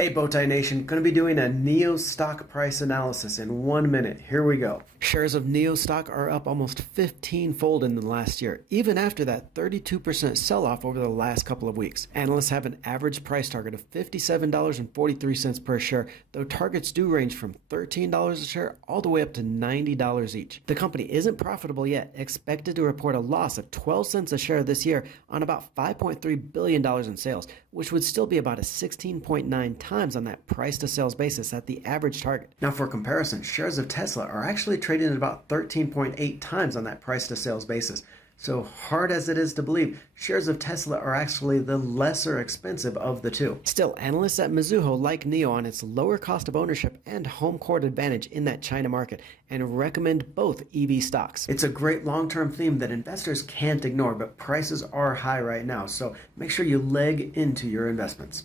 Hey Bowtie Nation, going to be doing a NIO stock price analysis in 1 minute. Here we go. Shares of NIO stock are up almost 15-fold in the last year, even after that 32% sell-off over the last couple of weeks. Analysts have an average price target of $57.43 per share, though targets do range from $13 a share all the way up to $90 each. The company isn't profitable yet, expected to report a loss of 12 cents a share this year on about $5.3 billion in sales, which would still be about a 16.9 times on that price to sales basis at the average target. Now for comparison, shares of Tesla are actually trading at about 13.8 times on that price to sales basis. So hard as it is to believe, shares of Tesla are actually the lesser expensive of the two. Still, analysts at Mizuho like NIO on its lower cost of ownership and home court advantage in that China market and recommend both EV stocks. It's a great long-term theme that investors can't ignore, but prices are high right now, so make sure you leg into your investments.